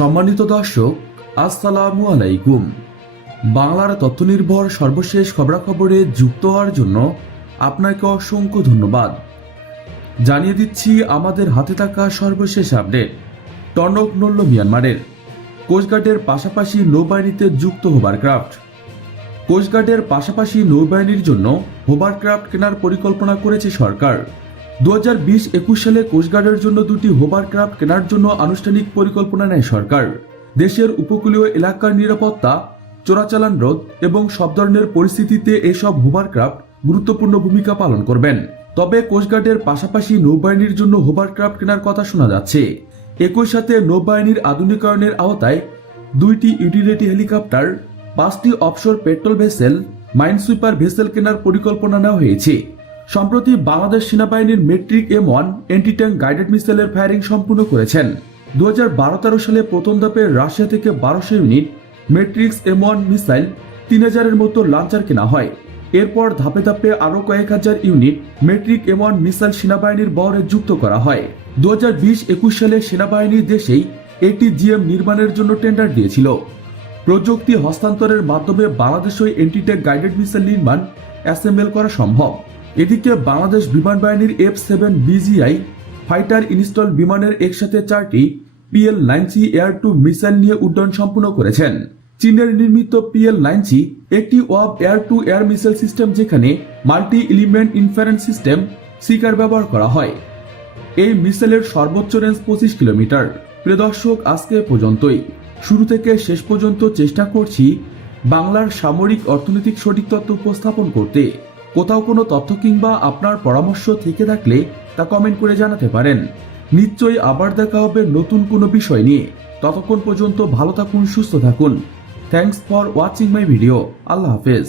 সম্মানিত দর্শক, আসসালামু আলাইকুম। বাংলার তথ্যনির্ভর সর্বশেষ খবরাখবরে যুক্ত হওয়ার জন্য আপনাকে অসংখ্য ধন্যবাদ। জানিয়ে দিচ্ছি আমাদের হাতে থাকা সর্বশেষ আপডেট। টনক নড়ল মিয়ানমারের। কোস্টগার্ডের পাশাপাশি নৌবাহিনীতে যুক্ত হোভারক্রাফট। কোস্টগার্ডের পাশাপাশি নৌবাহিনীর জন্য হোভারক্রাফট কেনার পরিকল্পনা করেছে সরকার। 2020-21 সালে কোস্টগার্ডের জন্য দুটি হোভারক্রাফট কেনার জন্য আনুষ্ঠানিক পরিকল্পনা নেয় সরকার। দেশের উপকূলীয় এলাকার নিরাপত্তা, চোরাচালান রোধ এবং সব ধরনের পরিস্থিতিতে এসব হোভারক্রাফট গুরুত্বপূর্ণ ভূমিকা পালন করবেন। তবে কোস্টগার্ডের পাশাপাশি নৌবাহিনীর জন্য হোভারক্রাফট কেনার কথা শোনা যাচ্ছে। একই সাথে নৌবাহিনীর আধুনিকায়নের আওতায় 2টি ইউটিলিটি হেলিকপ্টার, 5টি offshore petrol vessel, Minesweeper vessel কেনার পরিকল্পনা নেওয়া হয়েছে। সম্প্রতি বাংলাদেশ সেনাবাহিনীর metric M1 anti tank guided মিসাইলের ফায়ারিং সম্পূর্ণ করেছেন। 2012-13 সালে প্রথম ধাপে রাশিয়া থেকে 1200 ইউনিট মেট্রিক্স M1 মিসাইল, 3000-এর মতো লঞ্চার কেনা হয়। এরপর ধাপে ধাপে আরও কয়েক হাজার ইউনিট মেট্রিক M1 মিসাইল সেনাবাহিনীর বহরে যুক্ত করা হয়। 2020-21 সালে সেনাবাহিনী দেশেই ATGM নির্মাণের জন্য টেন্ডার দিয়েছিল। প্রযুক্তি হস্তান্তরের মাধ্যমে বাংলাদেশে এন্টি ট্যাঙ্ক গাইডেড মিসাইল নির্মাণ অ্যাসেম্বল করা সম্ভব। এদিকে বাংলাদেশ বিমান বাহিনীর F7 BGI ফাইটার ইনস্টল বিমানের একসাথে 4টি PL-9C এয়ার-টু মিসাইল নিয়ে উড্ডয়ন সম্পূর্ণ করেছেন। চীনের নির্মিত PL-9C একটি ওয়াব এয়ার-টু এয়ার মিসাইল সিস্টেম, যেখানে multi element inference system seeker ব্যবহার করা হয়। এই মিসাইলের সর্বোচ্চ রেঞ্জ 25 কিলোমিটার। প্রিয় দর্শক, আজকে পর্যন্তই। শুরু থেকে শেষ পর্যন্ত চেষ্টা করছি বাংলার সামরিক অর্থনৈতিক সঠিক তথ্য উপস্থাপন করতে। কোথাও কোনো তথ্য কিংবা আপনার পরামর্শ থেকে থাকলে তা কমেন্ট করে জানাতে পারেন। নিশ্চয়ই আবার দেখা হবে নতুন কোনো বিষয় নিয়ে। ততক্ষণ পর্যন্ত ভালো থাকুন, সুস্থ থাকুন। Thanks for watching my video. আল্লাহ হাফেজ।